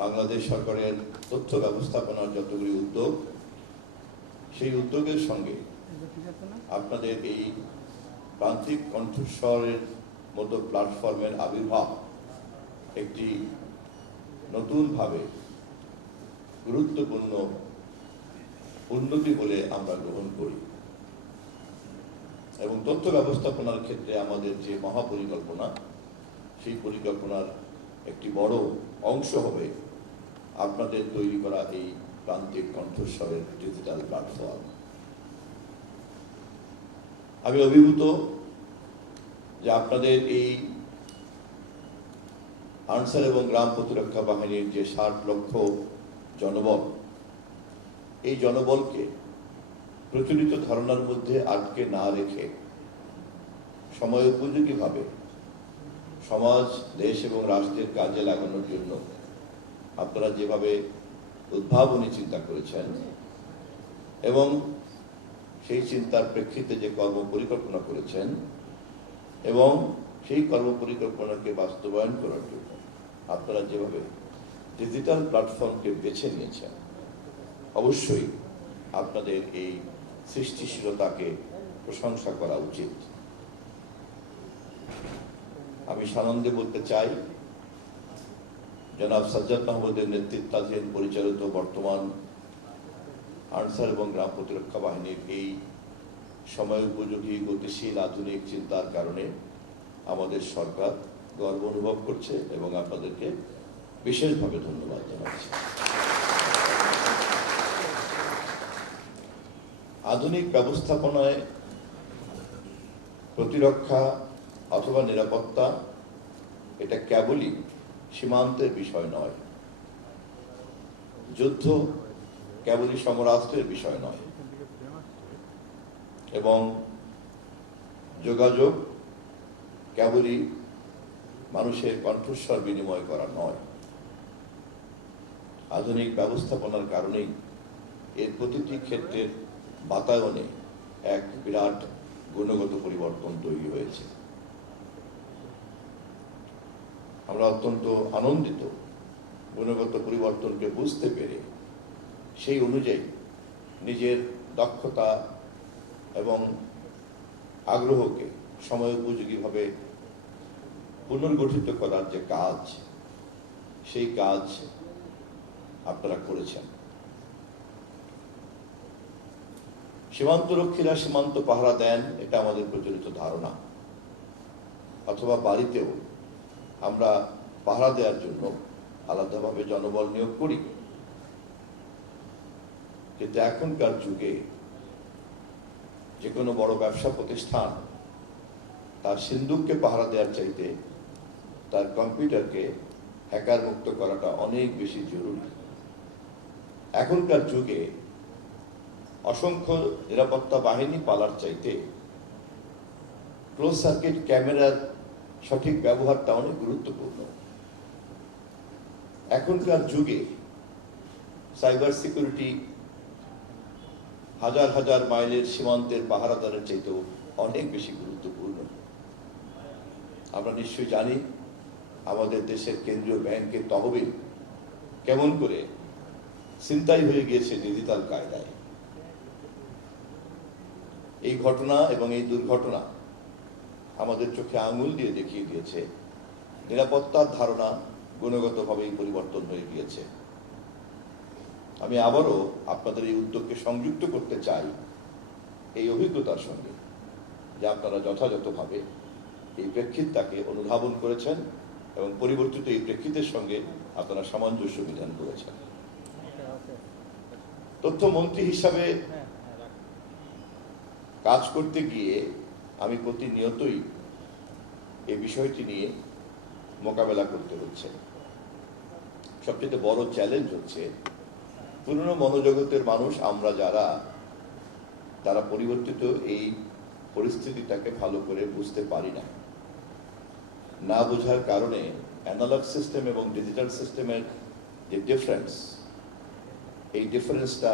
বাংলাদেশ সরকারের তথ্য ব্যবস্থাপনার যতগুলি উদ্যোগ, সেই উদ্যোগের সঙ্গে আপনাদের এই প্রান্তিক কণ্ঠস্বরের মতো প্ল্যাটফর্মের আবির্ভাব একটি নতুনভাবে গুরুত্বপূর্ণ উন্নতি বলে আমরা গ্রহণ করি। এবং তথ্য ব্যবস্থাপনার ক্ষেত্রে আমাদের যে মহাপরিকল্পনা, সেই পরিকল্পনার একটি বড় অংশ হবে আপনাদের তৈরি করা এই প্রান্তিক কণ্ঠস্বরের ডিজিটাল প্ল্যাটফর্ম। আমি অভিভূত যে আপনাদের এই আনসার এবং গ্রাম প্রতিরক্ষা বাহিনীর যে 60 লক্ষ জনবল, এই জনবলকে প্রচলিত ধারণার মধ্যে আটকে না রেখে সময়োপযোগীভাবে সমাজ, দেশ এবং রাষ্ট্রের কাজে লাগানোর জন্য আপনারা যেভাবে উদ্ভাবনী চিন্তা করেছেন এবং সেই চিন্তার প্রেক্ষিতে যে কর্ম পরিকল্পনা করেছেন এবং সেই কর্ম পরিকল্পনাকে বাস্তবায়ন করার জন্য আপনারা যেভাবে ডিজিটাল প্ল্যাটফর্মকে বেছে নিয়েছেন, অবশ্যই আপনাদের এই সৃষ্টিশীলতাকে প্রশংসা করা উচিত। আমি সানন্দে বলতে চাই, জনাব সাজ্জাদ মাহমুদের নেতৃত্বাধীন পরিচালিত বর্তমান আনসার এবং গ্রাম প্রতিরক্ষা বাহিনীর এই সময় উপযোগী, গতিশীল, আধুনিক চিন্তার কারণে আমাদের সরকার গর্ব অনুভব করছে এবং আপনাদেরকে বিশেষভাবে ধন্যবাদ জানাচ্ছি। আধুনিক ব্যবস্থাপনায় প্রতিরক্ষা অথবা নিরাপত্তা এটা কেবলই সীমান্তের বিষয় নয়, যুদ্ধ কেবলই সমরাস্ত্রের বিষয় নয়, এবং যোগাযোগ কেবলই মানুষের কণ্ঠস্বর বিনিময় করা নয়। আধুনিক ব্যবস্থাপনার কারণেই এর প্রতিটি ক্ষেত্রের বাতায়নে এক বিরাট গুণগত পরিবর্তন তৈরি হয়েছে। আমরা অত্যন্ত আনন্দিত গুণগত পরিবর্তনকে বুঝতে পেরে সেই অনুযায়ী নিজের দক্ষতা এবং আগ্রহকে সময়োপযোগীভাবে পুনর্গঠিত করার যে কাজ, সেই কাজ আপনারা করেছেন। সীমান্তরক্ষীরা সীমান্ত পাহারা দেন, এটা আমাদের প্রচলিত ধারণা, অথবা বাড়িতেও আমরা পাহারা দেওয়ার জন্য আলাদাভাবে জনবল নিয়োগ করি। কিন্তু এখনকার যুগে যে কোনো বড় ব্যবসা প্রতিষ্ঠান তার সিন্দুককে পাহারা দেওয়ার চাইতে তার কম্পিউটারকে হ্যাকার মুক্ত করাটা অনেক বেশি জরুরি। এখনকার যুগে অসংখ্য নিরাপত্তা বাহিনী পালার চাইতে ক্লোজ সার্কিট ক্যামেরার সঠিক ব্যবহারটা অনেক গুরুত্বপূর্ণ। এখনকার যুগে সাইবার সিকিউরিটি হাজার হাজার মাইলের সীমান্তের পাহারাদারের চাইতেও অনেক বেশি গুরুত্বপূর্ণ। আমরা নিশ্চয়ই জানি আমাদের দেশের কেন্দ্রীয় ব্যাংকের তহবিল কেমন করে ছিনতাই হয়ে গিয়েছে ডিজিটাল কায়দায়। এই ঘটনা এবং এই দুর্ঘটনা আমাদের চোখে আঙুল দিয়ে দেখিয়ে দিয়েছে নিরাপত্তার ধারণা গুণগতভাবেই পরিবর্তন হয়ে গিয়েছে। আমি আবারও আপনাদের এই উদ্যোগকে সংযুক্ত করতে চাই এই অভিজ্ঞতার সঙ্গে, যে আপনারা যথাযথভাবে এই প্রেক্ষিতটাকে অনুধাবন করেছেন এবং পরিবর্তিত এই প্রেক্ষিতের সঙ্গে আপনারা সামঞ্জস্য বিধান করেছেন। তথ্যমন্ত্রী হিসাবে কাজ করতে গিয়ে আমি প্রতিনিয়তই এই বিষয়টি নিয়ে মোকাবেলা করতে হচ্ছে। সবচেয়ে বড় চ্যালেঞ্জ হচ্ছে পুরনো মনোজগতের মানুষ আমরা যারা, তারা পরিবর্তিত এই পরিস্থিতিটাকে ভালো করে বুঝতে পারি না। না বোঝার কারণে অ্যানালগ সিস্টেম এবং ডিজিটাল সিস্টেমের যে ডিফারেন্স, এই ডিফারেন্সটা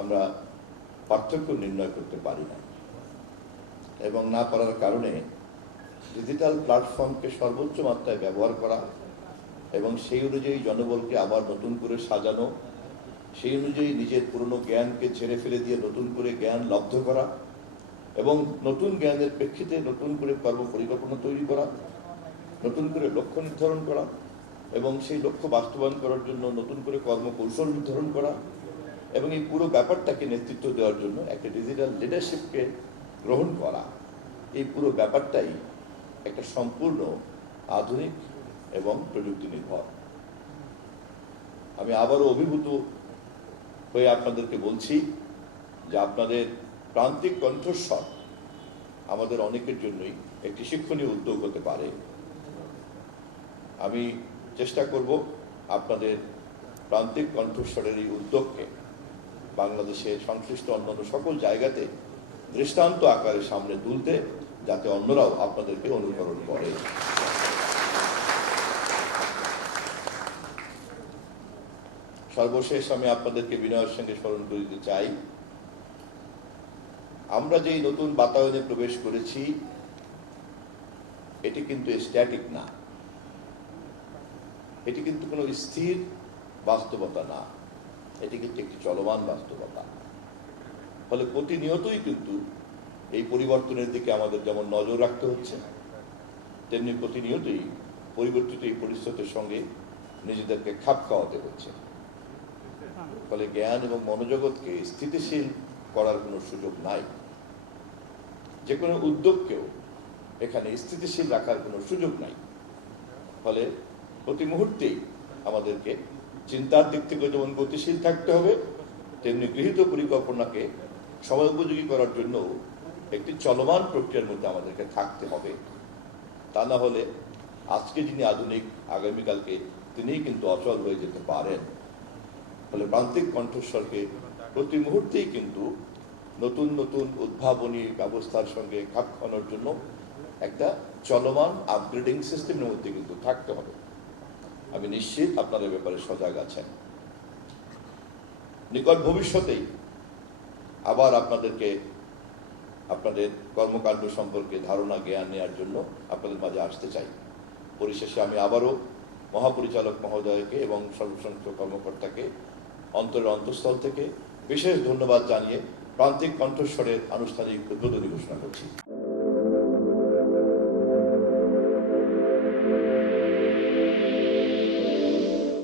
আমরা পার্থক্য নির্ণয় করতে পারি না, এবং না পারার কারণে ডিজিটাল প্ল্যাটফর্মকে সর্বোচ্চ মাত্রায় ব্যবহার করা এবং সেই অনুযায়ী জনবলকে আবার নতুন করে সাজানো, সেই অনুযায়ী নিজের পুরনো জ্ঞানকে ছেড়ে ফেলে দিয়ে নতুন করে জ্ঞান লব্ধ করা এবং নতুন জ্ঞানের প্রেক্ষিতে নতুন করে কর্ম পরিকল্পনা তৈরি করা, নতুন করে লক্ষ্য নির্ধারণ করা এবং সেই লক্ষ্য বাস্তবায়ন করার জন্য নতুন করে কর্মকৌশল নির্ধারণ করা এবং এই পুরো ব্যাপারটাকে নেতৃত্ব দেওয়ার জন্য একটা ডিজিটাল লিডারশিপকে গ্রহণ করা, এই পুরো ব্যাপারটাই একটা সম্পূর্ণ আধুনিক এবং প্রযুক্তি নির্ভর। আমি আবারও অভিভূত হয়ে আপনাদেরকে বলছি যে আপনাদের প্রান্তিক কণ্ঠস্বর আমাদের অনেকের জন্যই একটি শিক্ষণীয় উদ্যোগ হতে পারে। আমি চেষ্টা করব আপনাদের প্রান্তিক কণ্ঠস্বরের এই উদ্যোগকে বাংলাদেশের সংশ্লিষ্ট অন্যান্য সকল জায়গাতে দৃষ্টান্ত আকারে সামনে তুলতে, যাতে অন্যরাও আপনাদেরকে অনুকরণ করে। সর্বশেষ আমি আপনাদেরকে বিনয়ের সঙ্গে স্মরণ করে দিতে চাই, আমরা যেই নতুন বাতায়নে প্রবেশ করেছি এটি কিন্তু স্ট্যাটিক না, এটি কিন্তু কোনো স্থির বাস্তবতা না, এটি কিন্তু একটি চলমান বাস্তবতা। ফলে প্রতিনিয়তই কিন্তু এই পরিবর্তনের দিকে আমাদের যেমন নজর রাখতে হচ্ছে, তেমনি প্রতিনিয়তই পরিবর্তিত এই পরিস্থিতির সঙ্গে নিজেদেরকে খাপ খাওয়াতে হচ্ছে। ফলে জ্ঞান এবং মনোজগৎকে স্থিতিশীল করার কোনো সুযোগ নাই, যে কোনো উদ্যোগকেও এখানে স্থিতিশীল রাখার কোনো সুযোগ নাই। ফলে প্রতি মুহূর্তেই আমাদেরকে চিন্তার দিক থেকে যেমন গতিশীল থাকতে হবে, তেমনি গৃহীত পরিকল্পনাকে সময় উপযোগী করার জন্য একটি চলমান প্রক্রিয়ার মধ্যে আমাদেরকে থাকতে হবে। তা না হলে আজকে যিনি আধুনিক, আগামীকালকে তিনিই কিন্তু অচল হয়ে যেতে পারেন। ফলে প্রান্তিক কণ্ঠস্বরকে প্রতি মুহূর্তেই কিন্তু নতুন নতুন উদ্ভাবনী ব্যবস্থার সঙ্গে খাপ খাওয়ানোর জন্য একটা চলমান আপগ্রেডিং সিস্টেমের মধ্যে কিন্তু থাকতে হবে। আমি নিশ্চিত আপনারা এ ব্যাপারে সজাগ আছেন। নিকট ভবিষ্যতেই আবার আপনাদেরকে আপনাদের কর্মকাণ্ড সম্পর্কে ধারণা জ্ঞান নেওয়ার জন্য আপনাদের মাঝে আসতে চাই। পরিশেষে আমি আবারও মহাপরিচালক মহোদয়কে এবং সর্বসংখ্যক কর্মকর্তাকে অন্তরের অন্তঃস্থল থেকে বিশেষ ধন্যবাদ জানিয়ে প্রান্তিক কণ্ঠস্বরের আনুষ্ঠানিক উদ্বোধনী ঘোষণা করছি।